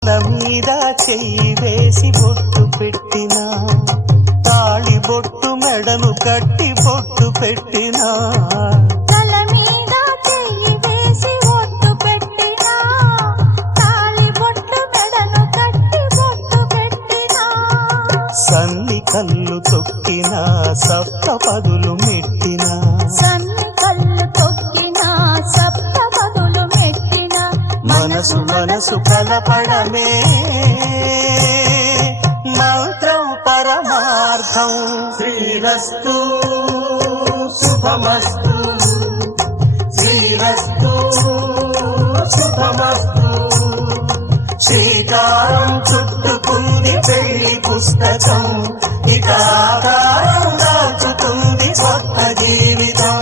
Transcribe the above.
మీద చెయ్యి వేసి బొట్టు పెట్టినా, తాళి బొట్టు మెడను కట్టి బొట్టు పెట్టినా, తల మీద చెయ్యి వేసి బొట్టు పెట్టినా, తాళి బొట్టు మెడను కట్టి బొట్టు పెట్టినా, సన్ని కళ్ళు తొక్కినా సప్త పదులు మెట్టినా, సన్ని కళ్ళు తొక్కినా సప్త పదులు మెట్టినా, మనసు మనసు కలపడమే మంత్రం పరమార్థం. శ్రీరస్తు శుభమస్తు, శ్రీరస్తు శుభమస్తు. శ్రీకారం చుట్టుకుంది పెళ్లి పుస్తకం, ఇక ఆకారం దాచుతుంది కొత్త జీవితం.